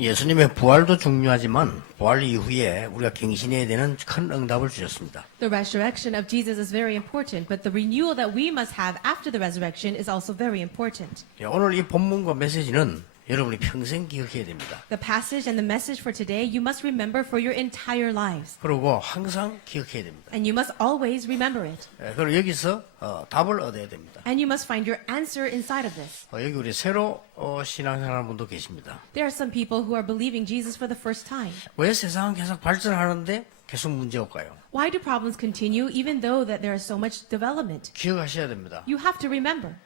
예수님의 부활도 중요하지만 부활 이후에 우리가 갱신해야 되는 큰 응답을 주셨습니다. The resurrection of Jesus is very important, but the renewal that we must have after the resurrection is also very important. 오늘 이 본문과 메시지는 여러분이 평생 기억해야 됩니다. The passage and the message for today you must remember for your entire lives. 그리고 항상 기억해야 됩니다. And you must always remember it. 그리고 여기서 답을 얻어야 됩니다. And you must find your answer inside of this. 여기 우리 새로 신앙생활하는 분도 계십니다. There are some people who are believing Jesus for the first time. 왜 세상은 계속 발전하는데 계속 문제가 올까요? Why do problems continue even though that there is so much development? 기억하셔야 됩니다. You have to remember.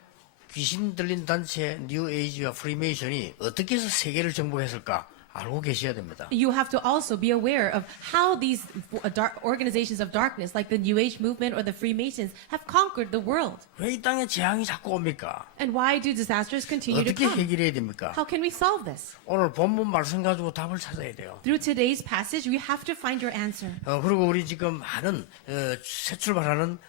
귀신 들린 단체 뉴 에이지와 프리메이션이 어떻게 해서 세계를 정복했을까 알고 계셔야 됩니다. You have to also be aware of how these dark organizations of darkness, like the New Age movement or the Freemasons, have conquered the world. 왜 이 땅에 재앙이 자꾸 옵니까? And why do disasters continue to 어떻게 come? 해결해야 됩니까? How can we solve this? 오늘 본문 말씀 가지고 답을 찾아야 돼요. Through today's passage, we have to find your answer. 그리고 우리 지금 많은 새 출발하는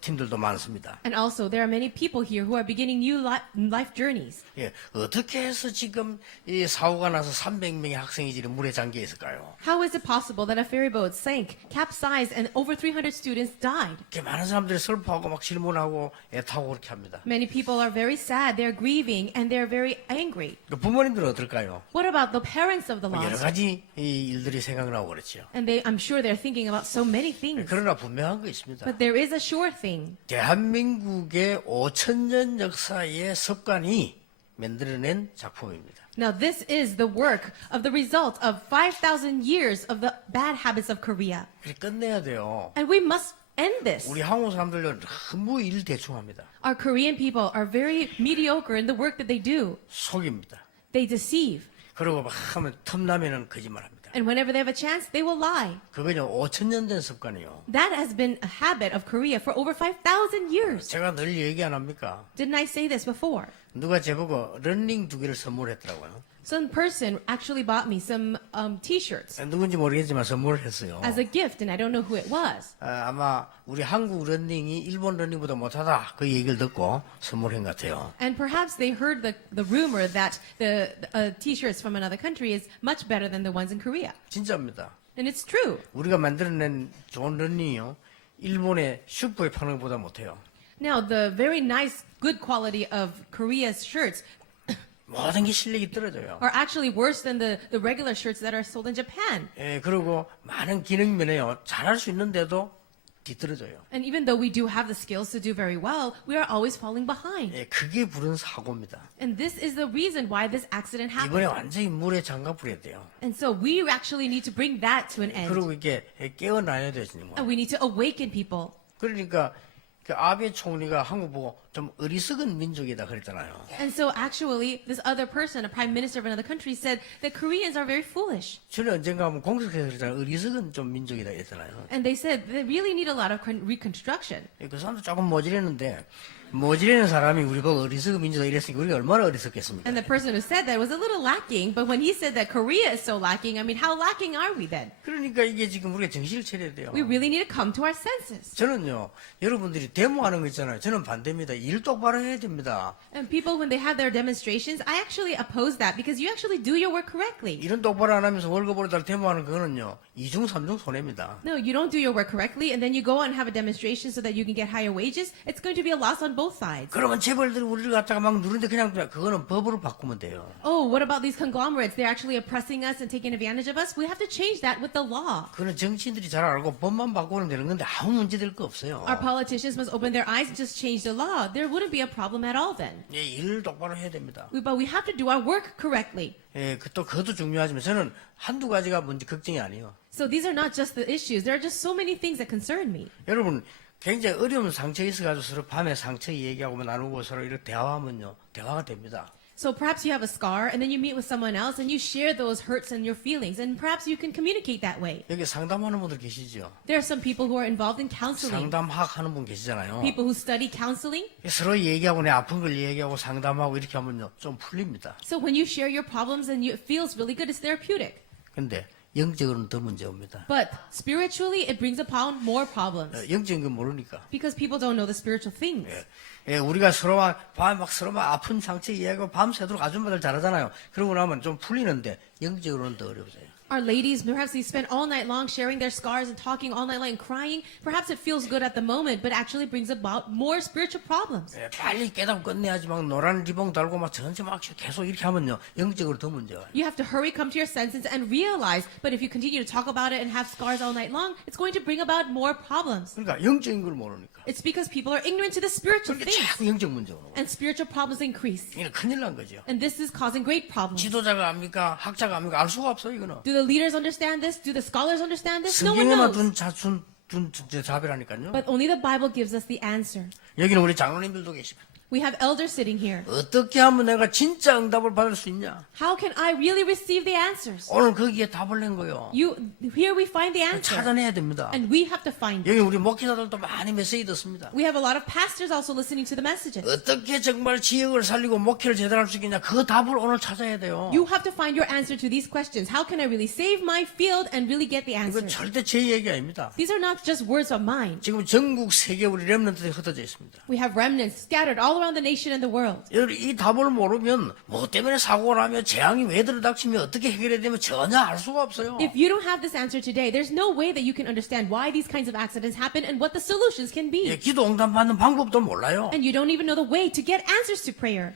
팀들도 많습니다. And also, there are many people here who are beginning new life journeys. 예, 어떻게 해서 지금 이 사고가 나서 300명의 학생이 지금 물에 잠겨 있을까요? How is it possible that a ferry boat sank, capsized, and over 300 students died? 이렇게 많은 사람들이 슬퍼하고 막 질문하고 애타고 그렇게 합니다. Many people are very sad, they're grieving, and they're very angry. 부모님들은 어떨까요? What about the parents of the 여러 lost? 가지 이 일들이 생각나고 그렇죠. And I'm sure they're thinking about so many things. 그러나 분명한 거 있습니다. But there is a sure thing. 대한민국의 5,000년 역사의 습관이 만들어낸 작품입니다. Now, this is the work of the result of 5,000 years of the bad habits of Korea. 그래 끝내야 돼요. And we must end this. 우리 한국 사람들은 너무 일 대충합니다. Our Korean people are very mediocre in the work that they do. 속입니다. They deceive. 그리고 막 하면 틈나면은 거짓말합니다. And whenever they have a chance, they will lie. 그거는 5,000년 된 습관이요. That has been a habit of Korea for over 5,000 years. 제가 늘 얘기 안 합니까? Didn't I say this before? 누가 제보고 러닝 2개를 선물했더라고요. Some person actually bought me some T-shirts 누군지 모르겠지만 선물을 했어요. as a gift, and I don't know who it was. 아마 우리 한국 러닝이 일본 러닝보다 못하다 그 얘기를 듣고 선물한 것 같아요. And perhaps they heard the rumor that the T-shirts from another country is much better than the ones in Korea. 진짜입니다. And it's true. 우리가 만들어낸 좋은 러닝이요. 일본의 슈퍼에 파는 것보다 못해요. Now, the very nice, good quality of Korea's shirts 모든 게 실력이 떨어져요. are actually worse than the regular shirts that are sold in Japan. 예, 그리고 많은 기능 면에요. 잘할 수 있는데도 뒤떨어져요. And even though we do have the skills to do very well, we are always falling behind. 예, 그게 부른 사고입니다. And this is the reason why this accident 이번에 happened. 완전히 물에 잠가 버렸대요. And so we actually need to bring that to an end. 그리고 이게 깨어나야 되지 뭐. And we need to awaken people. 그러니까 그 아베 총리가 한국 보고 좀 어리석은 민족이다 그랬잖아요. And so actually, this other person, a prime minister of another country, said that Koreans are very foolish. 저는 언젠가 한번 공식해서 그랬잖아요. 어리석은 좀 민족이다 했잖아요. And they said they really need a lot of reconstruction. 그 사람도 조금 모질했는데 모질하는 사람이 우리 보고 어리석은 민족이다 이랬으니까 우리가 얼마나 어리석겠습니까? And the person who said that was a little lacking, but when he said that Korea is so lacking, I mean, how lacking are we then? 그러니까 이게 지금 우리가 정신을 차려야 돼요. We really need to come to our senses. 저는요, 여러분들이 데모하는 거 있잖아요. 저는 반대입니다. 일 똑바로 해야 됩니다. And people, when they have their demonstrations, I actually oppose that because you actually do your work correctly. 일은 똑바로 안 하면서 월급으로 달 데모하는 거는요, 2중, 3중 손해입니다. No, you don't do your work correctly, and then you go and have a demonstration so that you can get higher wages. It's going to be a loss on both sides. 그러면 재벌들이 우리를 갖다가 막 누르는데 그냥 그거는 법으로 바꾸면 돼요. Oh, what about these conglomerates? They're actually oppressing us and taking advantage of us. We have to change that with the law. 그거는 정치인들이 잘 알고 법만 바꾸면 되는 건데 아무 문제 될 거 없어요. Our politicians must open their eyes and just change the law. There wouldn't be a problem at all then. 예, 일을 똑바로 해야 됩니다. But we have to do our work correctly. 예, 또 그것도 중요하지만 저는 한두 가지가 문제 걱정이 아니에요. So these are not just the issues. There are just so many things that concern me. 여러분 굉장히 어려운 상처 있어가지고 서로 밤에 상처 얘기하고 나누고 서로 이렇게 대화하면요 대화가 됩니다. So perhaps you have a scar and then you meet with someone else and you share those hurts and your feelings and perhaps you can communicate that way. 여기 상담하는 분들 계시죠? There are some people who are involved in counseling. 상담학 하는 분 계시잖아요. People who study counseling. 서로 얘기하고 내 아픈 걸 얘기하고 상담하고 이렇게 하면요 좀 풀립니다. So when you share your problems and it feels really good, it's therapeutic. 근데 영적으로는 더 문제 옵니다. But spiritually, it brings upon more problems 영적인 건 모르니까. because people don't know the spiritual things. 예, 우리가 서로 서로 아픈 상처 이야기하고 밤새도록 아줌마들 잘하잖아요. 그러고 나면 좀 풀리는데 영적으로는 더 어려워져요. Our ladies, perhaps they spend all night long sharing their scars and talking all night long and crying. Perhaps it feels good at the moment, but actually brings about more spiritual problems. 예, 빨리 깨닫고 끝내야지 막 노란 리봉 달고 막 전체 막 계속 이렇게 하면요 영적으로 더 문제가. You have to hurry, come to your senses, and realize. But if you continue to talk about it and have scars all night long, it's going to bring about more problems. 그러니까 영적인 걸 모르니까. It's because people are ignorant to the spiritual 그러니까 things, 자꾸 영적 문제 오는 거예요. and spiritual problems increase. 이게 큰일 난 거죠. And this is causing great problems. 지도자가 압니까? 학자가 압니까? 알 수가 없어요 이거는. Do the leaders understand this? Do the scholars understand this? No one 성경에만 knows. 둔 답이라니까요. But only the Bible gives us the answer. 여기는 우리 장로님들도 계십니다. We have elders sitting here. 어떻게 하면 내가 진짜 응답을 받을 수 있냐? How can I really receive the answers? 오늘 거기에 답을 낸 거예요. Here we find the answer. 찾아내야 됩니다. And we have to find it. 여기 우리 목회자들도 많이 메시지 듣습니다. We have a lot of pastors also listening to the messages. 어떻게 정말 지역을 살리고 목회를 제대로 할 수 있겠냐? 그 답을 오늘 찾아야 돼요. You have to find your answer to these questions. How can I really save my field and really get the 이건 answer? 절대 제 얘기 아닙니다. These are not just words of mine. 지금 전국 세계 우리 렘넌트들이 흩어져 있습니다. We have remnants scattered all around the nation and the world. 이 답을 모르면 뭐 때문에 사고가 나면 재앙이 왜 들어닥치면 어떻게 해결해야 되면 전혀 알 수가 없어요. If you don't have this answer today, there's no way that you can understand why these kinds of accidents happen and what the solutions can 예, be. 기도 응답 받는 방법도 몰라요. And you don't even know the way to get answers to prayer.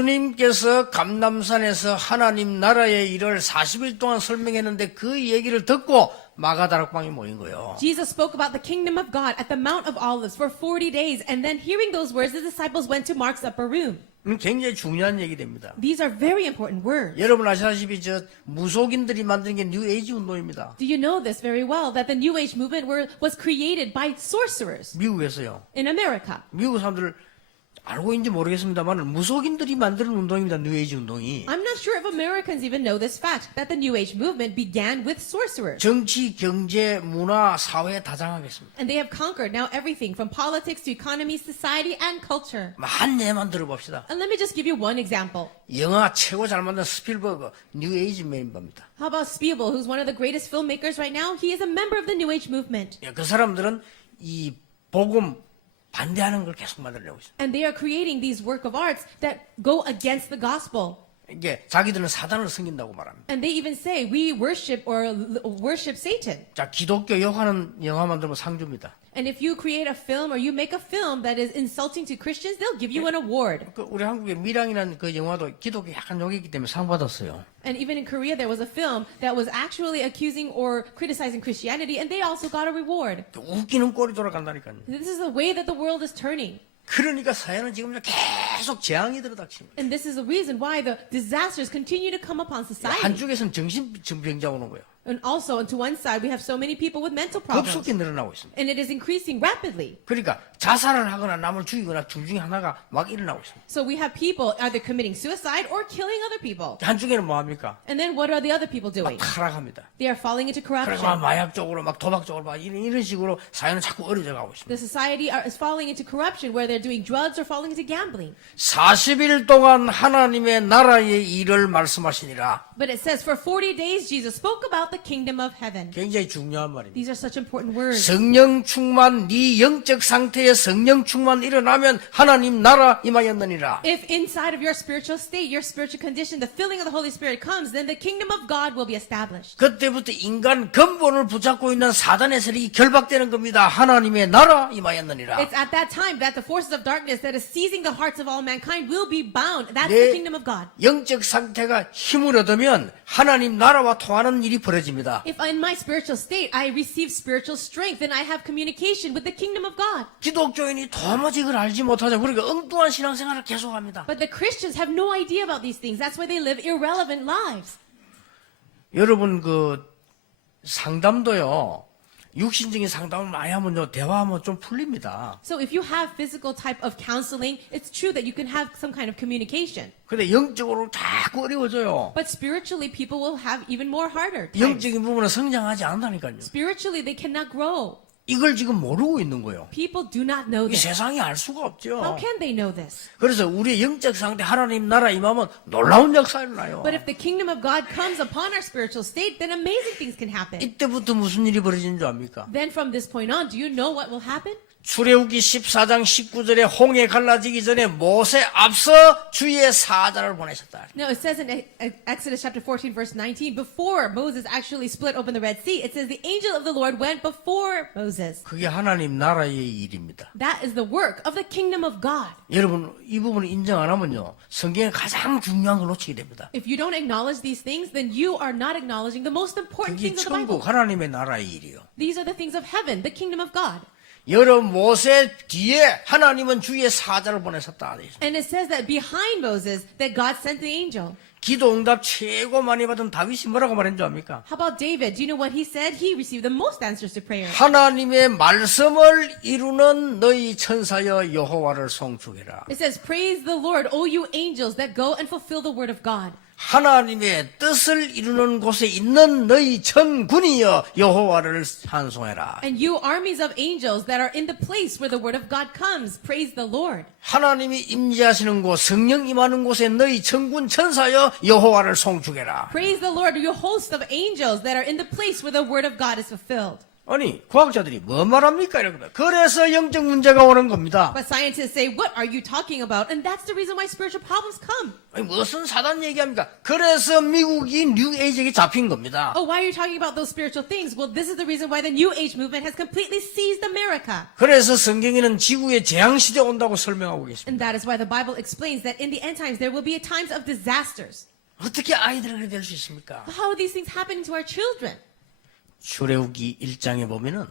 예수님께서 감람산에서 하나님 나라의 일을 40일 동안 설명했는데 그 얘기를 듣고 마가다락방에 모인 거예요. Jesus spoke about the kingdom of God at the Mount of Olives for 40 days, and then hearing those words, the disciples went to Mark's upper room. 굉장히 중요한 얘기 됩니다. These are very important words. 여러분 아시다시피 무속인들이 만든 게 뉴 에이지 운동입니다. Do you know this very well, that the New Age movement was created by sorcerers 미국에서요. in America? 미국 사람들 알고 있는지 모르겠습니다만 무속인들이 만드는 운동입니다. 뉴 에이지 운동이. I'm not sure if Americans even know this fact, that the New Age movement began with sorcerers. 정치, 경제, 문화, 사회 다 장악했습니다. And they have conquered now everything from politics to economy, society, and culture. 한 예만 들어봅시다. And let me just give you one example. 영화 최고 잘 만든 스필버그 뉴 에이지 멤버입니다. How about Spielberg, who's one of the greatest filmmakers right now? He is a member of the New Age movement. 그 사람들은 이 복음 반대하는 걸 계속 만들려고 있어요. And they are creating these work of arts that go against the gospel. 이게 자기들은 사단을 섬긴다고 말합니다. And they even say, we worship or worship Satan. 자, 기독교 욕하는 영화 만들면 상 줍니다. And if you create a film or you make a film that is insulting to Christians, they'll give you an award. 우리 한국의 미랑이라는 그 영화도 기독교 약간 욕했기 때문에 상 받았어요. And even in Korea, there was a film that was actually accusing or criticizing Christianity, and they also got a reward. 웃기는 꼴이 돌아간다니까요. This is the way that the world is turning. 그러니까 사회는 지금 계속 재앙이 들어닥칩니다. And this is the reason why the disasters continue to come upon society. 한쪽에서는 정신병자 오는 거예요. And also, on to one side, we have so many people with mental problems. 급속히 늘어나고 있습니다. And it is increasing rapidly. 그러니까 자살을 하거나 남을 죽이거나 둘 중에 하나가 막 일어나고 있습니다. So we have people either committing suicide or killing other people. 한쪽에는 뭐합니까? And then what are the other people 막 doing? 타락합니다. They are falling into 그래서 corruption. 마약 쪽으로 막 도박 쪽으로 막 이런 식으로 사회는 자꾸 어려져 가고 있습니다. The society is falling into corruption where they're doing drugs or falling into gambling. 40일 동안 하나님의 나라의 일을 말씀하시니라. But it says, for 40 days, Jesus spoke about the kingdom of heaven. 굉장히 중요한 말입니다. These are such important words. 성령 충만, 네 영적 상태에 성령 충만 일어나면 하나님 나라 임하였느니라. If inside of your spiritual state, your spiritual condition, the filling of the Holy Spirit comes, then the kingdom of God will be established. 그때부터 인간 근본을 붙잡고 있는 사단의 세력이 결박되는 겁니다. 하나님의 나라 임하였느니라. It's at that time that the forces of darkness that is seizing the hearts of all mankind will be bound. That's the 내 kingdom of God. 영적 상태가 힘을 얻으면 하나님 나라와 통하는 일이 벌어집니다. If in my spiritual state I receive spiritual strength, then I have communication with the kingdom of God. 기독교인이 도무지 그걸 알지 못하죠. 그러니까 엉뚱한 신앙생활을 계속합니다. But the Christians have no idea about these things. That's why they live irrelevant lives. 여러분 상담도요. 육신적인 상담을 많이 하면요. 대화하면 좀 풀립니다. So if you have physical type of counseling, it's true that you can have some kind of communication. 근데 영적으로 자꾸 어려워져요. But spiritually, people will have even more harder times. 영적인 부분은 성장하지 않는다니까요. Spiritually, they cannot grow. 이걸 지금 모르고 있는 거예요. People do not know 이 this. 세상이 알 수가 How 없죠. can they know this? 그래서 우리의 영적 상태 하나님 나라 임하면 놀라운 역사가 일어나요. But if the kingdom of God comes upon our spiritual state, then amazing things can happen. 이때부터 무슨 일이 벌어지는 줄 압니까? Then from this point on, do you know what will happen? 출애굽기 14장 19절에 홍해 갈라지기 전에 모세 앞서 주의 사자를 보내셨다. No, it says in Exodus chapter 14, verse 19, before Moses actually split open the Red Sea, it says the angel of the Lord went before Moses. 그게 하나님 나라의 일입니다. That is the work of the kingdom of God. 여러분 이 부분을 인정 안 하면요 성경의 가장 중요한 걸 놓치게 됩니다. If you don't acknowledge these things, then you are not acknowledging the most important 그게 things of the Bible. 천국 하나님의 나라의 일이요. These are the things of heaven, the kingdom of God. 여러 모세 뒤에 하나님은 주의 사자를 보내셨다. And it says that behind Moses, that God sent the angel. 기도 응답 최고 많이 받은 다윗이 뭐라고 말한 줄 압니까? How about David? Do you know what he said? He received the most answers to prayer. 하나님의 말씀을 이루는 너희 천사여 여호와를 송축해라. It says, praise the Lord, O you angels that go and fulfill the word of God. 하나님의 뜻을 이루는 곳에 있는 너희 천군이여 여호와를 찬송해라. And you armies of angels that are in the place where the word of God comes, praise the Lord. 하나님이 임재하시는 곳 성령 임하는 곳에 너희 천군 천사여 여호와를 송축해라. Praise the Lord, you host of angels that are in the place where the word of God is fulfilled. 아니 과학자들이 뭐 말합니까? 이러거든. 그래서 영적 문제가 오는 겁니다. But scientists say, what are you talking about? And that's the reason why spiritual problems come. 아니, 무슨 사단 얘기합니까? 그래서 미국이 뉴에이지에 잡힌 겁니다. Oh, why are you talking about those spiritual things? Well, this is the reason why the New Age movement has completely seized America. 그래서 성경에는 지구의 재앙시대 온다고 설명하고 계십니다. And that is why the Bible explains that in the end times there will be times of disasters. 어떻게 아이들이 그렇게 될 수 있습니까? How are these things happening to our children? 출애굽기 1장에 보면은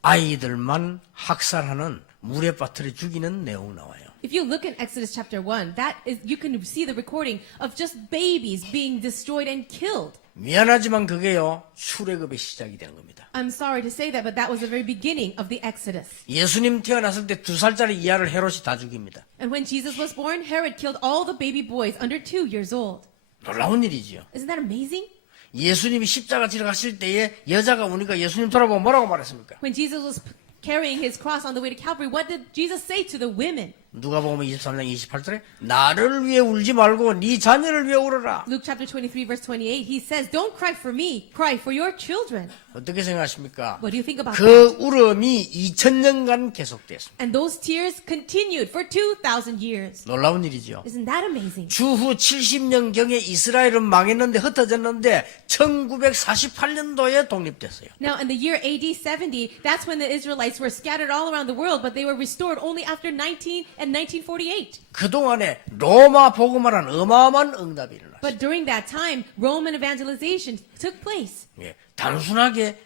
아이들만 학살하는 물에 빠뜨려 죽이는 내용 나와요. If you look in Exodus chapter 1, that is, you can see the recording of just babies being destroyed and killed. 미안하지만 그게요 출애굽의 시작이 되는 겁니다. I'm sorry to say that, but that was the very beginning of the Exodus. 예수님 태어났을 때 2살짜리 이하를 헤롯이 다 죽입니다. And when Jesus was born, Herod killed all the baby boys under 2 years old. 놀라운 일이지요. Isn't that amazing? 예수님이 십자가 지러 가실 때에 여자가 오니까 예수님 돌아보고 뭐라고 말했습니까? When Jesus was carrying his cross on the way to Calvary, what did Jesus say to the women? 누가복음 23장 28절에 나를 위해 울지 말고 네 자녀를 위해 울어라. Luke chapter 23, verse 28, he says, don't cry for me, cry for your children. 어떻게 생각하십니까? What do you think about 그 that? 울음이 2000년간 계속됐습니다. And those tears continued for 2,000 years. 놀라운 일이죠. Isn't that amazing? 주후 70년경에 이스라엘은 망했는데 흩어졌는데 1948년도에 독립됐어요. Now, in the year AD 70, that's when the Israelites were scattered all around the world, but they were restored only after 1948. 그동안에 로마 복음화란 어마어마한 응답이 일어났어요. But during that time, Roman evangelization took place. 예, 단순하게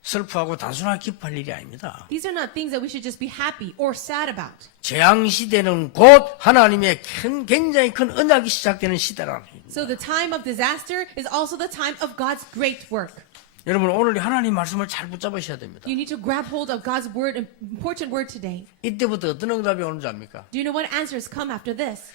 슬퍼하고 단순하게 기뻐할 일이 아닙니다. These are not things that we should just be happy or sad about. 재앙시대는 곧 하나님의 굉장히 큰 언약이 시작되는 시대라는 얘기입니다. So the time of disaster is also the time of God's great work. 여러분 오늘 하나님 말씀을 잘 붙잡으셔야 됩니다. You need to grab hold of God's word, important word today. 이때부터 어떤 응답이 오는지 압니까? Do you know what answers come after this?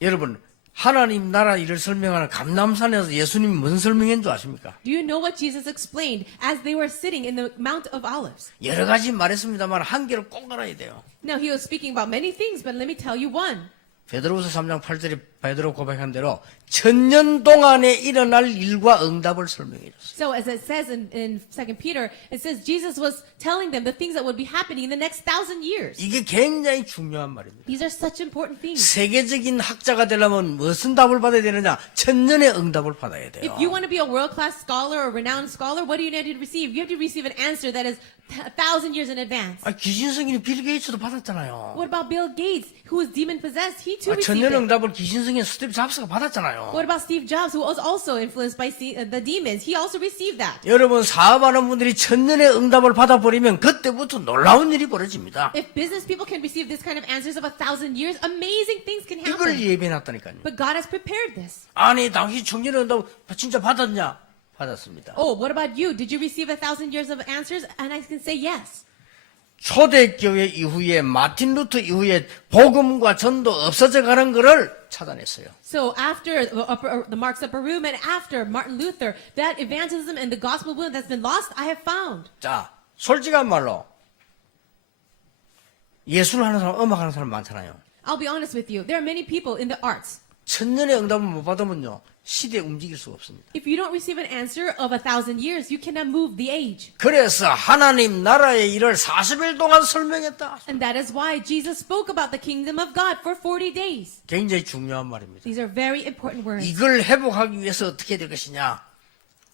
여러분 하나님 나라 일을 설명하는 감람산에서 예수님이 뭔 설명한 줄 아십니까? Do you know what Jesus explained as they were sitting in the Mount of Olives? 여러 가지 말했습니다만 한 개를 꼭 알아야 돼요. Now, he was speaking about many things, but let me tell you one. 베드로후서 3장 8절에 베드로 고백한 대로 1000년 동안에 일어날 일과 응답을 설명해 줬어요. So as it says in 2 Peter, it says Jesus was telling them the things that would be happening in the next 1,000 years. 이게 굉장히 중요한 말입니다. These are such important things. 세계적인 학자가 되려면 무슨 답을 받아야 되느냐? 1000년의 응답을 받아야 돼요. If you want to be a world-class scholar or renowned scholar, what do you need to receive? You have to receive an answer that is 1,000 years in advance. 귀신 성인이 빌 게이츠도 받았잖아요. What about Bill Gates, who was demon-possessed? He too received 1000년 it. 응답을 귀신 성인 스티브 잡스가 받았잖아요. What about Steve Jobs, who was also influenced by the demons? He also received that. 여러분 사업하는 분들이 1000년의 응답을 받아버리면 그때부터 놀라운 일이 벌어집니다. If business people can receive this kind of answers of 1,000 years, amazing things can 이걸 happen. 예배해놨다니까요. But God has prepared this. 아니 당신 청년의 응답 진짜 받았냐? 받았습니다. Oh, what about you? Did you receive 1,000 years of answers? And I can say yes. 초대교회 이후에 마틴 루터 이후에 복음과 전도 없어져 가는 것을 찾아냈어요. So after the Mark's Upper Room and after Martin Luther, that evangelism and the gospel movement that's been lost, I have found. 자, 솔직한 말로 예술 하는 사람, 음악 하는 사람 많잖아요. I'll be honest with you. There are many people in the arts. 천년의 응답을 못 받으면요, 시대에 움직일 수가 없습니다. If you don't receive an answer of 1,000 years, you cannot move the age. 그래서 하나님 나라의 일을 40일 동안 설명했다. And that is why Jesus spoke about the kingdom of God for 40 days. 굉장히 중요한 말입니다. These are very important words. 이걸 회복하기 위해서 어떻게 될 것이냐.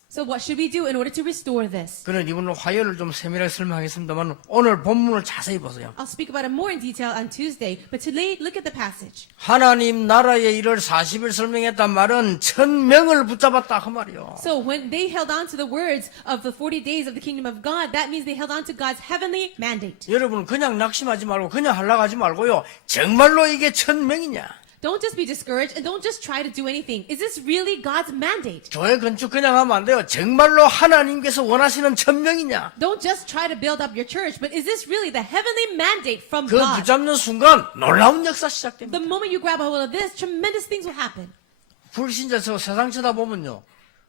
So what should we do in order to restore this? 그는 이번에 화요일을 좀 세밀하게 설명하겠습니다만 오늘 본문을 자세히 보세요. I'll speak about it more in detail on Tuesday, but today look at the passage. 하나님 나라의 일을 40일 설명했단 말은 1000명을 붙잡았다 그 말이요. So when they held on to the words of the 40 days of the kingdom of God, that means they held on to God's heavenly mandate. 여러분 그냥 낙심하지 말고 그냥 하려고 하지 말고요. 정말로 이게 1000명이냐? Don't just be discouraged and don't just try to do anything. Is this really God's mandate? 교회 건축 그냥 하면 안 돼요. 정말로 하나님께서 원하시는 1000명이냐? Don't just try to build up your church, but is this really the heavenly mandate from 그 God? 붙잡는 순간 놀라운 역사 시작됩니다. The moment you grab a hold of this, tremendous things will happen. 불신자 세상 쳐다보면요.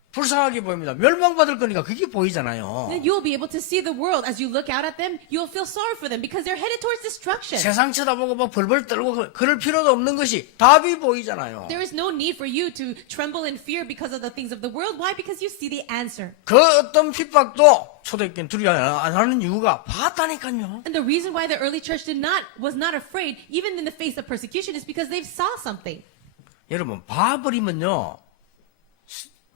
불쌍하게 보입니다. 멸망받을 거니까 그게 보이잖아요. Then you'll be able to see the world. As you look out at them, you'll feel sorry for them because they're headed towards destruction. 세상 쳐다보고 막 벌벌 떨고 그럴 필요도 없는 것이 답이 보이잖아요. There is no need for you to tremble in fear because of the things of the world. Why? Because you see the answer. 그 어떤 핍박도 초대교회는 두려워 안 하는 이유가 봤다니까요. And the reason why the early church was not afraid, even in the face of persecution, is because they saw something. 여러분 봐버리면요.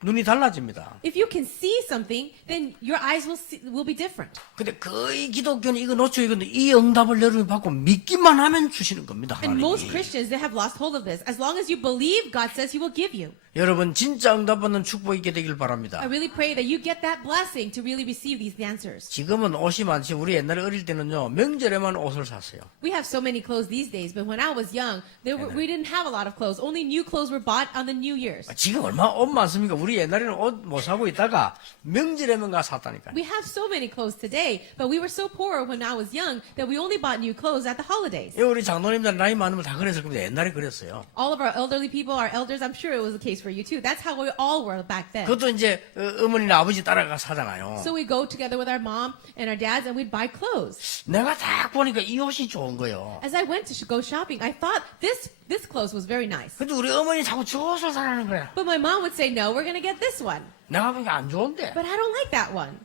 눈이 달라집니다. If you can see something, then your eyes will be different. 근데 거의 기독교는 이거 놓치고 이건데 이 응답을 여러분이 받고 믿기만 하면 주시는 겁니다. And most 하나님이. Christians, they have lost hold of this. As long as you believe, God says He will give you. 여러분 진짜 응답받는 축복이 있게 되길 바랍니다. I really pray that you get that blessing to really receive these answers. 지금은 옷이 많지 우리 옛날에 어릴 때는요 명절에만 옷을 샀어요. We have so many clothes these days, but when I was young, we didn't have a lot of clothes. Only new clothes were bought on the New Year's. 지금 얼마나 옷 많습니까? 우리 옛날에는 옷 못 사고 있다가 명절에만 가 샀다니까요. We have so many clothes today, but we were so poor when I was young that we only bought new clothes at the holidays. 우리 장로님들 나이 많으면 다 그랬을 겁니다. 옛날에 그랬어요. All of our elderly people, our elders, I'm sure it was the case for you too. That's how we all were back then. 그것도 이제 어머니나 아버지 따라가 사잖아요. So we go together with our mom and our dads and we'd buy clothes. 내가 딱 보니까 이 옷이 좋은 거예요. As I went to go shopping, I thought this clothes was very nice. 근데 우리 어머니 자꾸 저 옷을 사라는 거야. But my mom would say, no, we're going to get this one. 내가 보니까 안 좋은데. But I don't like that one.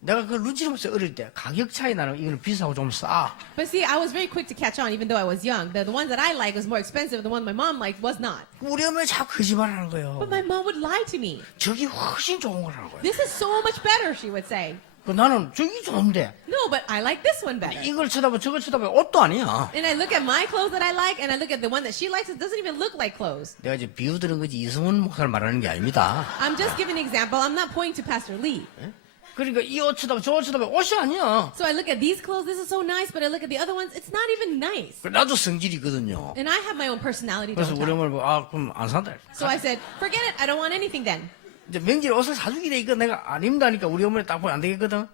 내가 그 눈치를 봤어요. 어릴 때 가격 차이 나는 이거는 비싸고 좀 싸. But see, I was very quick to catch on, even though I was young. The ones that I liked was more expensive. The one my mom liked was not. 우리 어머니 자꾸 거짓말하는 거예요. But my mom would lie to me. 저기 훨씬 좋은 거라는 거예요. This is so much better, she would say. 그 나는 저기 좋은데 No, but I like this one better. 이걸 쳐다보고 저걸 쳐다보고 옷도 아니야. And I look at my clothes that I like, and I look at the one that she likes. It doesn't even look like clothes. 내가 이제 비유드는 거지 이승훈 목사를 말하는 게 아닙니다. I'm just giving an example. I'm not pointing to Pastor Lee. 그러니까 이 옷 쳐다보고 저 옷 쳐다보고 옷이 아니야. So I look at these clothes. This is so nice, but I look at the other ones. It's not even nice. 나도 성질이거든요. And I have my own personality. 그래서 Don't 우리 I? 어머니 보고 아 그럼 안 산다. So I said, forget it. I don't want anything then. 이제 명절에 옷을 사주기래 이거 내가 안 입는다니까 우리 어머니 딱 보면 안 되겠거든.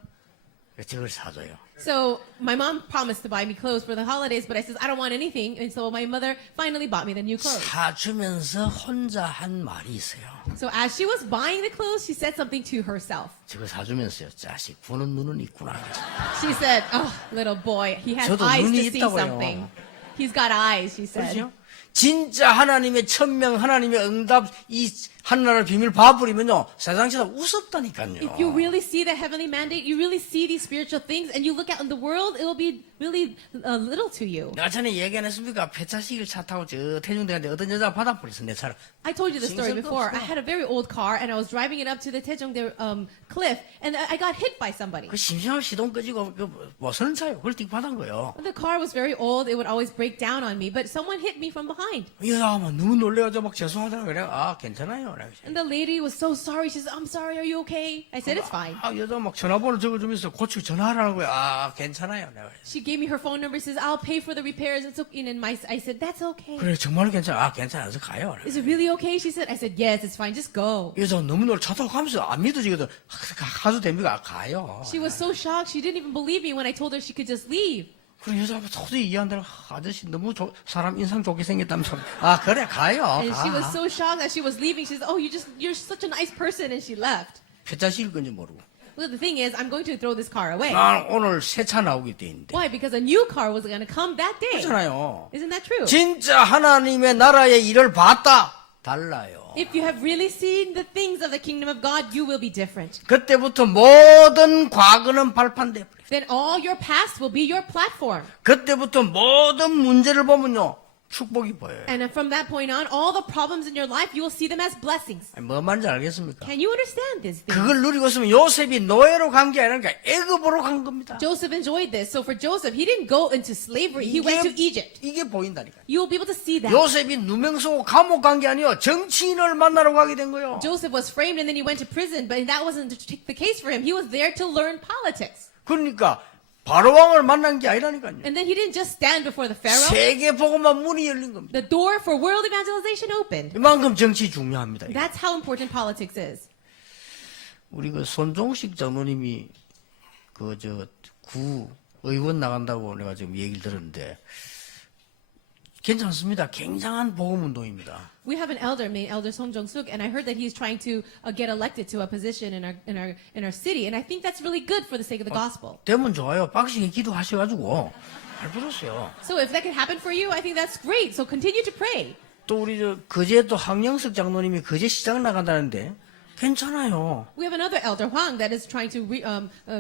그래서 저걸 사줘요. So my mom promised to buy me clothes for the holidays, but I said I don't want anything, and so my mother finally bought me the new clothes. 사주면서 혼자 한 말이 있어요. So as she was buying the clothes, she said something to herself. 저거 사주면서요. 자식 보는 눈은 있구나. She said, "Oh, little boy, he has 저도 eyes to 눈이 see 있다고요. something. He's got eyes," she said. 그렇죠? 진짜 하나님의 천명, 하나님의 응답, 이 하나님의 비밀 봐버리면요, 세상 세상 우습다니까요. If you really see the heavenly mandate, you really see these spiritual things, and you look out in the world, it will be really little to you. 내가 전에 얘기 안 했습니까? 폐차시길 차 타고 저 태중대한테 어떤 여자가 받아버렸어, 내 차를. I told you the story 신선도 before. 없어. I had a very old car, and I was driving it up to the Taejongdae cliff, and I got hit by somebody. 그 심심하게 시동 꺼지고, 뭐 서는 차요. 그걸 띡 받은 거예요. The car was very old. It would always break down on me, but someone hit me from behind. 이 여자가 막 너무 놀래가지고 막 죄송하다고 그래. 아, 괜찮아요. 그래. And the lady was so sorry. She said, I'm sorry, are you okay? I said, it's fine. 아, 여자 막 전화번호 적어주면서 고치고 전화하라는 거야. 아, 괜찮아요. 내가. She gave me her phone number. Says, I'll pay for the repairs. It's okay. And I said, that's okay. 그래, 정말 괜찮아. 아, 괜찮아서 가요. 그래. Is it really okay? She said, I said, yes, it's fine. Just go. 이 여자가 너무 놀래. 차 타고 가면서 안 믿어지거든. 가도 됩니까? 가요. She was so shocked. She didn't even believe me when I told her she could just leave. 그래, 여자가 도저히 이해 안 되는 아저씨 너무 사람 인상 좋게 생겼다면서. 아, 그래, 가요. And she was 가. so shocked that she was leaving. She said, oh, you're such a nice person. And she left. 폐차시일 건지 모르고. Well, the thing is, I'm going to throw this car away. 난 오늘 새 차 나오게 돼 있는데. Why? Because a new car was going to come that day. 그렇잖아요. Isn't that true? 진짜 하나님의 나라의 일을 봤다. 달라요. If you have really seen the things of the kingdom of God, you will be different. 그때부터 모든 과거는 발판돼 버려요. Then all your past will be your platform. 그때부터 모든 문제를 보면요. 축복이 보여요. And from that point on, all the problems in your life, you will see them as blessings. 아니, 뭐 말인지 알겠습니까? Can you understand this? 그걸 누리고 있으면 요셉이 노예로 간 게 아니라 애굽으로 간 겁니다. Joseph enjoyed this. So for Joseph, he didn't go into slavery. He went to Egypt. 이게 보인다니까. You will be able to see that. 요셉이 누명 쓰고 감옥 간 게 아니요 정치인을 만나러 가게 된 거예요. Joseph was framed and then he went to prison, but that wasn't the case for him. He was there to learn politics. 그러니까 바로왕을 만난 게 아니라니까요. And then he didn't just stand before the Pharaoh. 세계 복음화 문이 열린 겁니다. The door for world evangelization opened. 이만큼 정치 중요합니다. 이거. That's how important politics is. 우리 그 손종식 장로님이 그 구 의원 나간다고 내가 지금 얘기를 들었는데 괜찮습니다. 굉장한 복음 운동입니다. We have an elder named Elder Song Jong-suk, and I heard that he's trying to get elected to a position in our city, and I think that's really good for the sake of the gospel. 되면 좋아요. 박식이 기도하셔가지고 잘 부르세요. So if that can happen for you, I think that's great. So continue to pray. 또 우리 거제 또 황영석 장로님이 거제 시장 나간다는데 괜찮아요. We have another elder, Hwang, that is trying to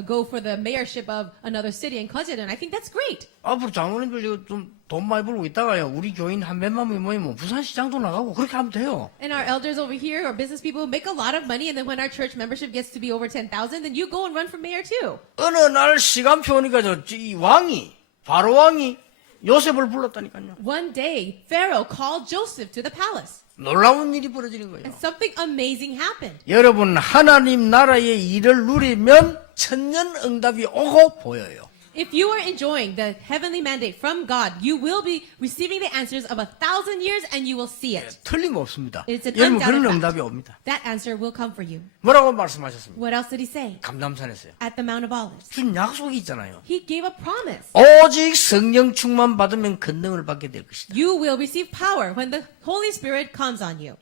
go for the mayorship of another city in Gyeojeon, and I think that's great. 앞으로 장로님들 이거 좀 돈 많이 벌고 있다가요. 우리 교인 한 몇만 명이 모이면 부산 시장도 나가고 그렇게 하면 돼요. And our elders over here, or business people, make a lot of money, and then when our church membership gets to be over 10,000, then you go and run for mayor too. 어느 날 시간표 오니까 이 왕이 바로 왕이 요셉을 불렀다니까요. One day, Pharaoh called Joseph to the palace, 놀라운 일이 벌어지는 거예요. and something amazing happened. 여러분 하나님 나라의 일을 누리면 천년 응답이 오고 보여요. If you are enjoying the heavenly mandate from God, you will be receiving the answers of 1,000 years, and you will see it. 틀림없습니다. It's an 여러분 undoubted 그런 fact. 응답이 옵니다. That answer will come for you. 뭐라고 말씀하셨습니까? What else did he say? 감남산에서요. At the Mount of Olives. 준 약속이 있잖아요. He gave a promise. 오직 성령 충만 받으면 권능을 받게 될 것이다. You will receive power when the Holy Spirit comes on you.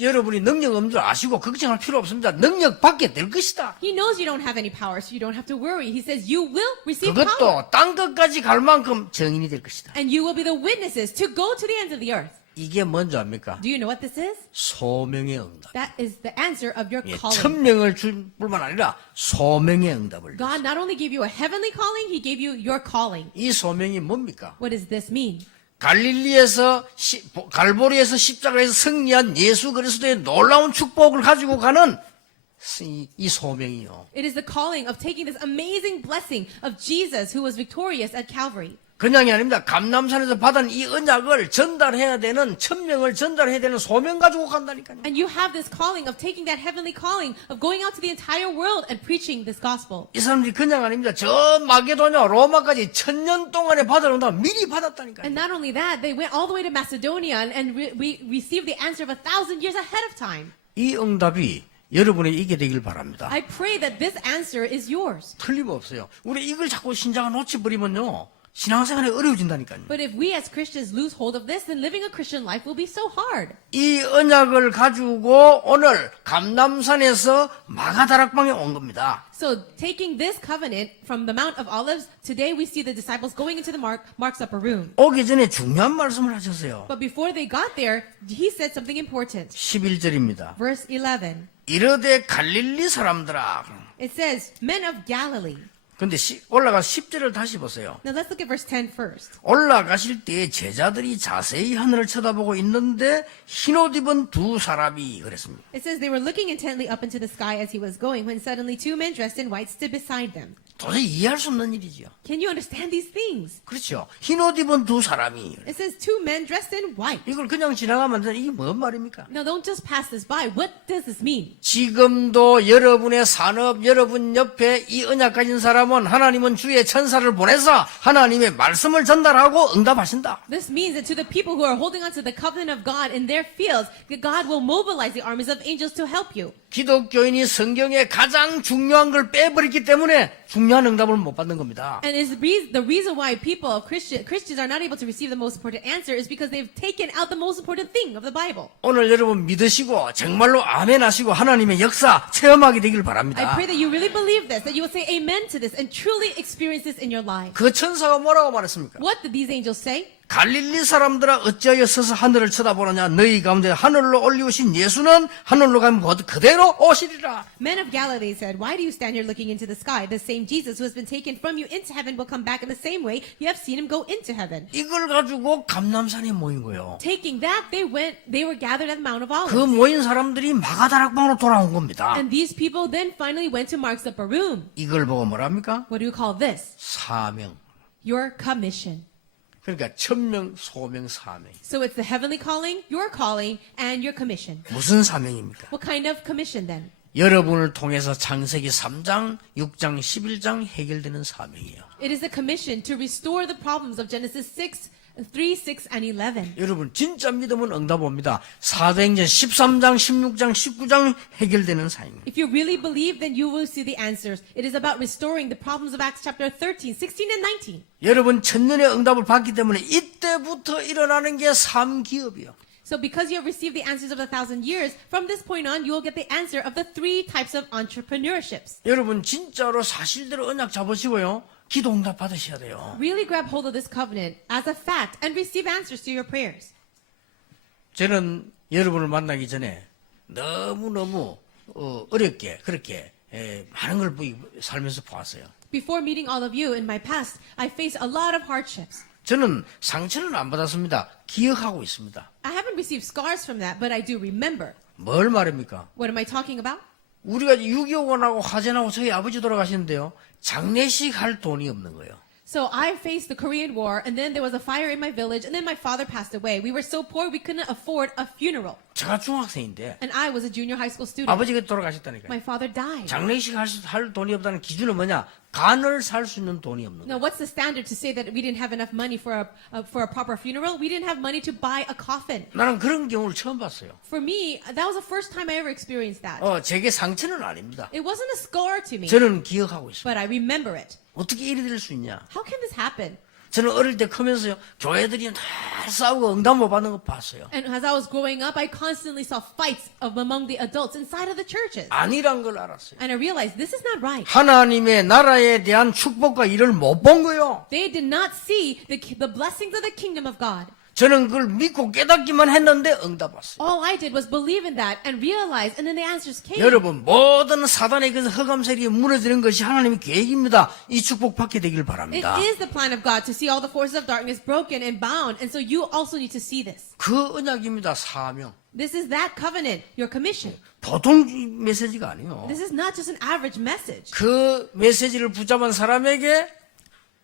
여러분이 능력 없는 줄 아시고 걱정할 필요 없습니다. 능력 받게 될 것이다. He knows you don't have any power, so you don't have to worry. He says you will receive power. 그것도 땅 끝까지 갈 만큼 정인이 될 것이다. And you will be the witnesses to go to the ends of the earth. 이게 뭔지 압니까? Do you know what this is? 소명의 응답. That is the answer of your 예, calling. 천명을 줄 뿐만 아니라 소명의 응답을. God not only gave you a heavenly calling, He gave you your calling. 이 소명이 뭡니까? What does this mean? 갈릴리에서 갈보리에서 십자가에서 승리한 예수 그리스도의 놀라운 축복을 가지고 가는 이 소명이요. It is the calling of taking this amazing blessing of Jesus who was victorious at Calvary. 그냥이 아닙니다. 감남산에서 받은 이 언약을 전달해야 되는 천명을 전달해야 되는 소명 가지고 간다니까요. And you have this calling of taking that heavenly calling of going out to the entire world and preaching this gospel. 이 사람들이 그냥 아닙니다. 저 마게도냐 로마까지 1000년 동안에 받아놓는다 미리 받았다니까요. And not only that, they went all the way to Macedonia and we received the answer of 1,000 years ahead of time. 이 응답이 여러분의 이게 되길 바랍니다. I pray that this answer is yours. 틀림없어요. 우리 이걸 자꾸 신자가 놓쳐버리면요. 신앙생활이 어려워진다니까요. But if we as Christians lose hold of this, then living a Christian life will be so hard. 이 언약을 가지고 오늘 감남산에서 마가다락방에 온 겁니다. So taking this covenant from the Mount of Olives, today we see the disciples going into the Mark's upper room. 오기 전에 중요한 말씀을 하셨어요. But before they got there, he said something important. 11절입니다. Verse 11. 이르되 갈릴리 사람들아. It says, men of Galilee. 근데 올라가 10절을 다시 보세요. Now let's look at verse 10 first. 올라가실 때 제자들이 자세히 하늘을 쳐다보고 있는데 흰옷 입은 두 사람이 그랬습니다. It says they were looking intently up into the sky as he was going when suddenly two men dressed in white stood beside them. 도저히 이해할 수 없는 일이지요. Can you understand these things? 그렇죠. 흰옷 입은 두 사람이. It says two men dressed in white. 이걸 그냥 지나가면 안 되는 이게 뭔 말입니까? Now don't just pass this by. What does this mean? 지금도 여러분의 산업, 여러분 옆에 이 언약 가진 사람은 사람은 하나님은 주의 천사를 보내서 하나님의 말씀을 전달하고 응답하신다. This means that to the people who are holding on to the covenant of God in their fields, that God will mobilize the armies of angels to help you. 기독교인이 성경에 가장 중요한 걸 빼버렸기 때문에 중요한 응답을 못 받는 겁니다. And is the reason why people of Christians are not able to receive the most important answer is because they've taken out the most important thing of the Bible. 오늘 여러분 믿으시고 정말로 아멘 하시고 하나님의 역사 체험하게 되길 I 바랍니다. pray that you really believe this, that you will say amen to this and truly experience this in your life. 그 천사가 뭐라고 말했습니까? What did these angels say? 갈릴리 사람들아 어찌하여 서서 하늘을 쳐다보느냐. 너희 가운데 하늘로 올리우신 예수는 하늘로 가면 곧 그대로 오시리라. Men of Galilee said, why do you stand here looking into the sky? The same Jesus who has been taken from you into heaven will come back in the same way you have seen him go into heaven. 이걸 가지고 감람산에 모인 거예요. Taking that, they were gathered at the Mount of 그 Olives. 모인 사람들이 마가다락방으로 돌아온 겁니다. And these people then finally went to Mark's upper room. 이걸 보고 뭐랍니까? What do you call this? 사명. Your commission. 그러니까 천명, 소명, 사명. So it's the heavenly calling, your calling, and your commission. 무슨 사명입니까? What kind of commission then? 여러분을 통해서 창세기 3장, 6장, 11장 해결되는 사명이에요. It is the commission to restore the problems of Genesis 3, 6, and 11. 여러분 진짜 믿으면 응답 옵니다. 사도행전 13장, 16장, 19장 해결되는 사역입니다. If you really believe, then you will see the answers. It is about restoring the problems of Acts chapter 13, 16, and 19. 여러분 천년의 응답을 받기 때문에 이때부터 일어나는 게 삼기업이요. So because you have received the answers of the 1,000 years, from this point on, you will get the answer of the 3 types of entrepreneurships. 여러분 진짜로 사실대로 언약 잡으시고요. 기도 응답 받으셔야 돼요. Really grab hold of this covenant as a fact and receive answers to your prayers. 저는 여러분을 만나기 전에 너무너무 어렵게 그렇게 많은 걸 살면서 보았어요. Before meeting all of you in my past, I faced a lot of hardships. 저는 상처는 안 받았습니다. 기억하고 있습니다. I haven't received scars from that, but I do remember. 뭘 말합니까? What am I talking about? 우리가 6.25가 화재나고 저희 아버지 돌아가시는데요. 장례식 할 돈이 없는 거예요. So I faced the Korean War, and then there was a fire in my village, and then my father passed away. We were so poor we couldn't afford a funeral. 제가 중학생인데 And I was a junior high school student. 아버지가 돌아가셨다니까요. My father died. 장례식 할 돈이 없다는 기준은 뭐냐? 간을 살 수 있는 돈이 없는 거예요. Now, what's the standard to say that we didn't have enough money for a proper funeral? We didn't have money to buy a coffin. 나는 그런 경우를 처음 봤어요. For me, that was the first time I ever experienced that. 제게 상처는 아닙니다. It wasn't a scar to me, 저는 기억하고 있습니다. but I remember it. 어떻게 이리 될 수 있냐? How can this happen? 저는 어릴 때 크면서요. 교회들이 다 싸우고 응답 못 받는 거 봤어요. And as I was growing up, I constantly saw fights among the adults inside of the churches. 아니란 걸 알았어요. And I realized this is not right. 하나님의 나라에 대한 축복과 일을 못 본 거예요. They did not see the blessings of the kingdom of God. 저는 그걸 믿고 깨닫기만 했는데 응답 왔어요. All I did was believe in that and realize, and then the answers came. 여러분 모든 사단의 그 흑암세력이 무너지는 것이 하나님의 계획입니다. 이 축복 받게 되길 It 바랍니다. is the plan of God to see all the forces of darkness broken and bound, and so you also need to see this. 그 언약입니다. 사명. This is that covenant, your commission. 보통 메시지가 아니에요. This is not just an average message. 그 메시지를 붙잡은 사람에게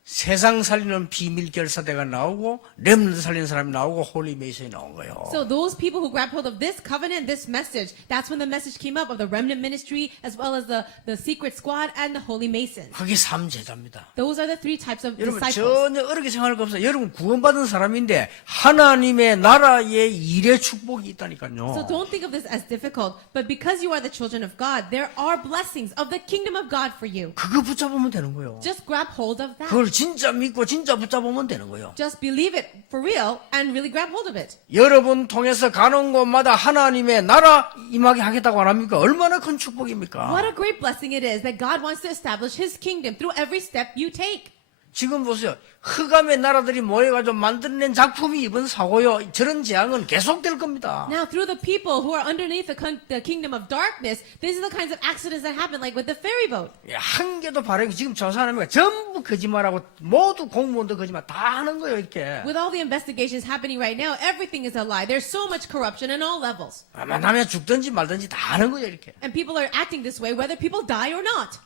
세상 살리는 비밀 결사대가 나오고 렘넌트 살리는 사람이 나오고 홀리 메이슨이 나온 거예요. So those people who grabbed hold of this covenant, this message, that's when the message came up of the remnant ministry, as well as the secret squad and the holy masons. 그게 삼제자입니다. Those are the 3 types of 여러분 disciples. 전혀 어렵게 생각할 거 없어요. 여러분 구원받은 사람인데 하나님의 나라의 일의 축복이 So 있다니까요. don't think of this as difficult, but because you are the children of God, there are blessings of the kingdom of God for you. 그거 붙잡으면 되는 거예요. Just grab hold of that. 그걸 진짜 믿고 진짜 붙잡으면 되는 거예요. Just believe it for real and really grab hold of it. 여러분 통해서 가는 곳마다 하나님의 나라 임하게 하겠다고 안 합니까? 얼마나 큰 축복입니까? What a great blessing it is that God wants to establish His kingdom through every step you take. 지금 보세요. 흑암의 나라들이 모여가지고 만들어낸 작품이 이번 사고요. 저런 재앙은 계속될 겁니다. Now, through the people who are underneath the kingdom of darkness, these are the kinds of accidents that happen, like with the ferry boat. 한 개도 바르고 지금 저 사람이 전부 거짓말하고 모두 공무원도 거짓말 다 하는 거예요. 이렇게. With all the investigations happening right now, everything is a lie. There's so much corruption in all levels. 만나면 죽든지 말든지 다 하는 거예요. 이렇게. And people are acting this way whether people die or not.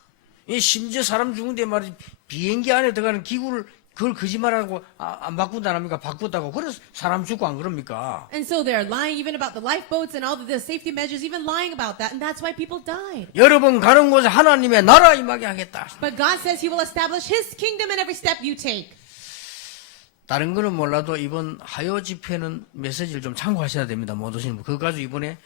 이 심지어 사람 죽은데 말이지 비행기 안에 들어가는 기구를 그걸 거짓말하고 안 바꾼다 합니까? 바꿨다고. 그래서 사람 죽고 안 그럽니까? And so they're lying even about the lifeboats and all of the safety measures, even lying about that. And that's why people died. 여러분 가는 곳에 하나님의 나라 임하게 하겠다. But God says he will establish his kingdom in every step you take. 다른 거는 몰라도 이번 하요 집회는 메시지를 좀 참고하셔야 됩니다. 못 오시는 분. 그거 가지고 이번에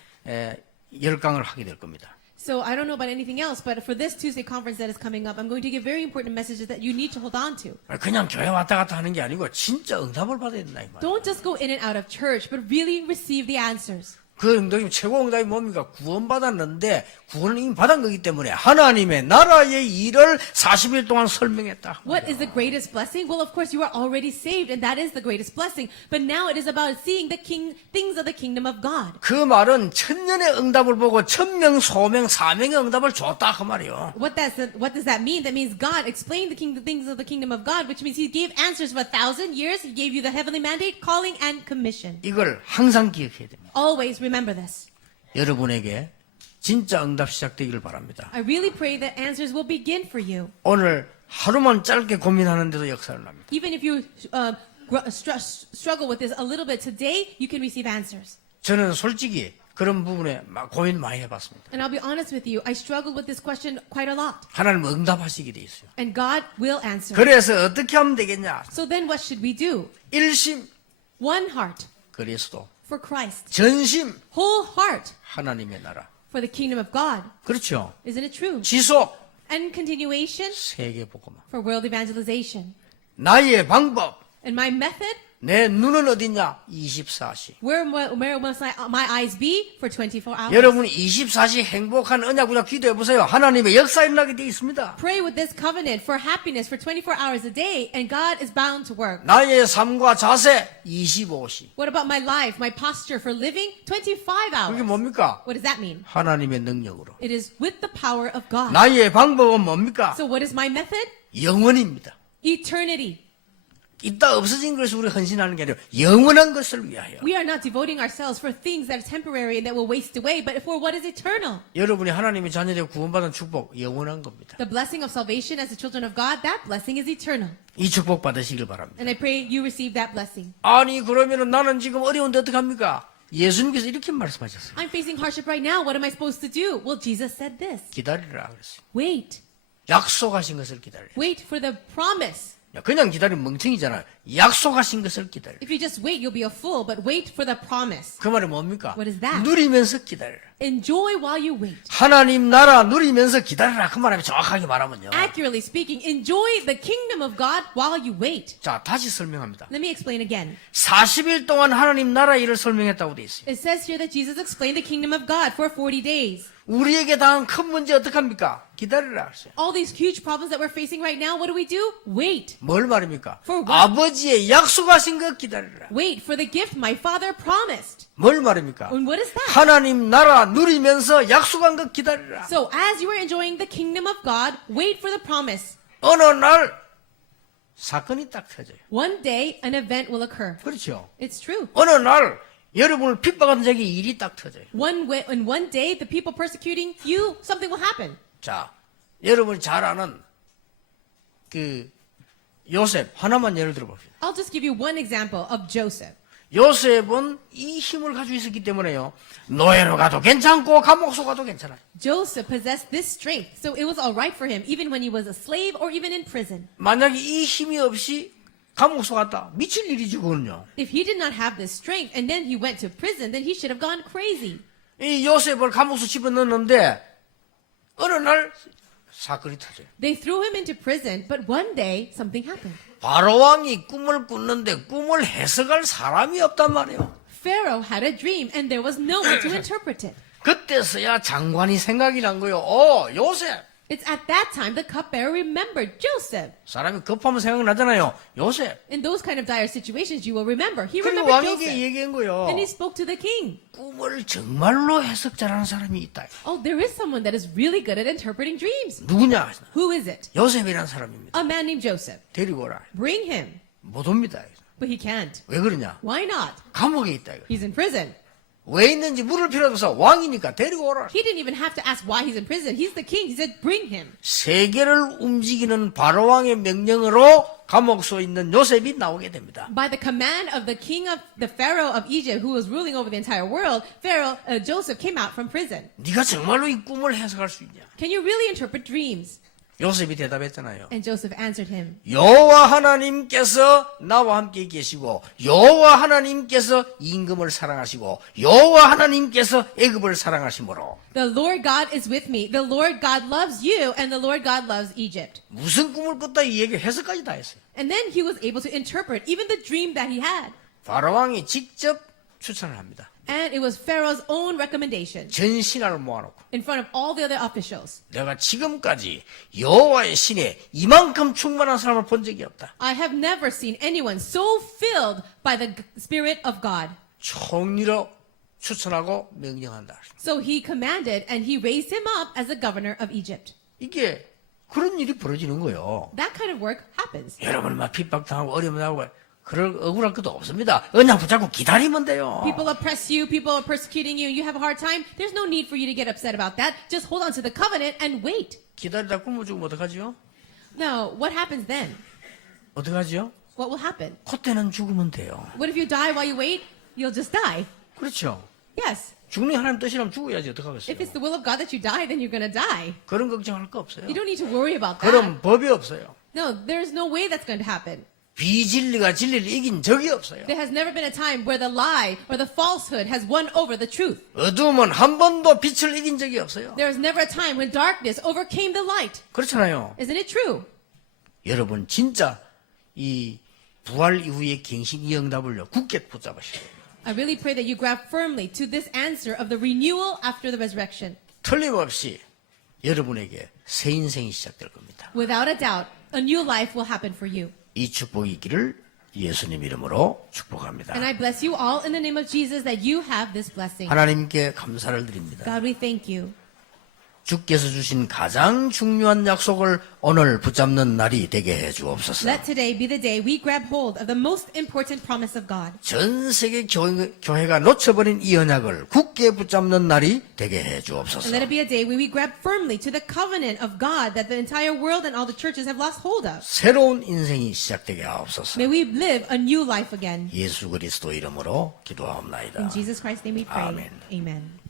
열강을 하게 될 겁니다. So I don't know about anything else, but for this Tuesday conference that is coming up, I'm going to give very important messages that you need to hold on to. 그냥 교회 왔다 갔다 하는 게 아니고 진짜 응답을 받아야 된다 이 말이에요. Don't just go in and out of church, but really receive the answers. 그 응답이 최고 응답이 뭡니까? 구원받았는데 구원을 이미 받은 거기 때문에 하나님의 나라의 일을 40일 동안 설명했다. What is the greatest blessing? Well, of course, you are already saved, and that is the greatest blessing. But now it is about seeing the things of the kingdom of God. 그 말은 천년의 응답을 보고 천명, 소명, 사명의 응답을 줬다 그 말이에요. What does that mean? That means God explained the things of the kingdom of God, which means He gave answers for 1,000 years. He gave you the heavenly mandate, calling, and commission. 이걸 항상 기억해야 됩니다. Always remember this. 여러분에게 진짜 응답 시작되기를 바랍니다. I really pray that answers will begin for you. 오늘 하루만 짧게 고민하는데도 역사를 납니다. Even if you struggle with this a little bit today, you can receive answers. 저는 솔직히 그런 부분에 막 고민 많이 해봤습니다. And I'll be honest with you, I struggled with this question quite a lot. 하나님 응답하시게 돼 있어요. And God will answer. 그래서 어떻게 하면 되겠냐? So then what should we do? 일심 One heart 그리스도, for Christ. 전심 Whole heart 하나님의 나라. for the kingdom of God. 그렇죠. Isn't it true? 지속 And continuation 세계 복음화. for world evangelization. 나의 방법 And my method, 내 눈은 어디냐? 24시. where must my eyes be for 24 hours? 여러분이 24시 행복한 언약구자 기도해 보세요. 하나님의 역사 일어나게 되어 있습니다. Pray with this covenant for happiness for 24 hours a day, and God is bound to work. 나의 삶과 자세 25시. What about my life, my posture for living? 25 hours. 그게 뭡니까? What does that mean? 하나님의 능력으로. It is with the power of God. 나의 방법은 뭡니까? So what is my method? 영원입니다. Eternity. 이따 없어진 것을 우리 헌신하는 게 아니라 영원한 것을 위하여. We are not devoting ourselves for things that are temporary and that will waste away, but for what is eternal. 여러분이 하나님의 자녀되고 구원받은 축복 영원한 겁니다. The blessing of salvation as the children of God, that blessing is eternal. 이 축복 받으시길 바랍니다. And I pray you receive that blessing. 아니 그러면은 나는 지금 어려운데 어떡합니까? 예수님께서 이렇게 말씀하셨어요. I'm facing hardship right now. What am I supposed to do? Well, Jesus said this. 기다리라 그랬어요. Wait. 약속하신 것을 기다리라. Wait for the promise. 그냥 기다리면 멍청이잖아요. 약속하신 것을 기다리라. If you just wait, you'll be a fool, but wait for the promise. 그 말이 뭡니까? What is that? 누리면서 기다리라. Enjoy while you wait. 하나님 나라 누리면서 기다리라. 그 말하면 정확하게 말하면요. Accurately speaking, enjoy the kingdom of God while you wait. 자, 다시 설명합니다. Let me explain again. 40일 동안 하나님 나라 일을 설명했다고 돼 있어요. It says here that Jesus explained the kingdom of God for 40 days. 우리에게 당한 큰 문제 어떡합니까? 기다리라 그랬어요. All these huge problems that we're facing right now, what do? Wait. 뭘 말입니까? For what? 아버지의 약속하신 것 기다리라. Wait for the gift my father promised. 뭘 말입니까? And what is that? 하나님 나라 누리면서 약속한 것 기다리라. So as you are enjoying the kingdom of God, wait for the promise. 어느 날 사건이 딱 터져요. One day, an event will occur. 그렇죠. It's true. 어느 날 여러분을 핍박한 적이 일이 딱 터져요. In one day, the people persecuting you, something will happen. 자, 여러분이 잘 아는 그 요셉 하나만 예를 들어 봅시다. I'll just give you one example of Joseph. 요셉은 이 힘을 가지고 있었기 때문에요. 노예로 가도 괜찮고 감옥소 가도 괜찮아요. Joseph possessed this strength, so it was all right for him, even when he was a slave or even in prison. 만약에 이 힘이 없이 감옥소 갔다 미칠 일이지 그거는요. If he did not have this strength and then he went to prison, then he should have gone crazy. 이 요셉을 감옥소 집어넣었는데 어느 날 사건이 터져요. They threw him into prison, but one day something happened. 바로 왕이 꿈을 꾸는데 꿈을 해석할 사람이 없단 말이에요. Pharaoh had a dream and there was no one to interpret it. 그때서야 장관이 생각이 난 거예요. 요셉. It's at that time the cupbearer remembered Joseph. 사람이 급하면 생각나잖아요. 요셉. In those kind of dire situations, you will remember. He 그리고 remembered 왕에게 Joseph. 얘기한 거예요. And he spoke to the king. 꿈을 정말로 해석 잘하는 사람이 있다. Oh, there is someone that is really good at interpreting dreams. 누구냐? Who is it? 요셉이라는 사람입니다. A man named Joseph. 데리고 오라. Bring him. 못 옵니다. But he can't. 왜 그러냐? Why not? 감옥에 있다. He's in prison. 왜 있는지 물을 필요 없어. 왕이니까 데리고 오라. He didn't even have to ask why he's in prison. He's the king. He said, bring him. 세계를 움직이는 바로왕의 명령으로 감옥소에 있는 요셉이 나오게 됩니다. By the command of the king of the Pharaoh of Egypt, who was ruling over the entire world, Joseph came out from prison. 네가 정말로 이 꿈을 해석할 수 있냐? Can you really interpret dreams? 요셉이 대답했잖아요. And Joseph answered him, 여호와 하나님께서 나와 함께 계시고 여호와 하나님께서 임금을 사랑하시고 여호와 하나님께서 애굽을 사랑하시므로 The Lord God is with me. The Lord God loves you, and the Lord God loves Egypt. 무슨 꿈을 꿨다 이 얘기 해석까지 다 했어요. And then he was able to interpret even the dream that he had. 바로왕이 직접 추천을 합니다. And it was Pharaoh's own recommendation 전 신하를 모아놓고 in front of all the other officials. 내가 지금까지 여호와의 신에 이만큼 충만한 사람을 본 적이 없다. I have never seen anyone so filled by the Spirit of God. 총리로 추천하고 명령한다. So he commanded and he raised him up as the governor of Egypt. 이게 그런 일이 벌어지는 거예요. That kind of work happens. 여러분 막 핍박당하고 어려움 당하고 그럴 억울할 것도 없습니다. 그냥 붙잡고 기다리면 돼요. People oppress you, people are persecuting you, and you have a hard time. There's no need for you to get upset about that. Just hold on to the covenant and wait. 기다리다 굶어 죽으면 어떡하지요? Now, what happens then? 어떡하지요? What will happen? 그때는 죽으면 돼요. What if you die while you wait? You'll just die. 그렇죠. Yes. 죽는 게 하나님 뜻이라면 죽어야지 어떡하겠어요. If it's the will of God that you die, then you're going to die. 그런 걱정할 거 없어요. You don't need to worry about that. 그런 법이 없어요. No, there's no way that's going to happen. 비진리가 진리를 이긴 적이 없어요. There has never been a time where the lie or the falsehood has won over the truth. 어두움은 한 번도 빛을 이긴 적이 없어요. There was never a time when darkness overcame the light. 그렇잖아요. Isn't it true? 여러분 진짜 이 부활 이후의 갱신 이 응답을요 굳게 붙잡으시오. I really pray that you grab firmly to this answer of the renewal after the resurrection. 틀림없이 여러분에게 새 인생이 시작될 겁니다. Without a doubt, a new life will happen for you. 이 축복이 있기를 예수님 이름으로 축복합니다. And I bless you all in the name of Jesus that you have this blessing. 하나님께 감사를 드립니다. God, we thank you. 주께서 주신 가장 중요한 약속을 오늘 붙잡는 날이 되게 해 주옵소서. Let today be the day we grab hold of the most important promise of God. 전 세계 교회가 놓쳐버린 이 언약을 굳게 붙잡는 날이 되게 해 And 주옵소서. let it be a day where we grab firmly to the covenant of God that the entire world and all the churches have lost hold of. 새로운 인생이 시작되게 하옵소서. May we live a new life again. 예수 그리스도 이름으로 기도하옵나이다. In Jesus Christ's name we pray. Amen. Amen.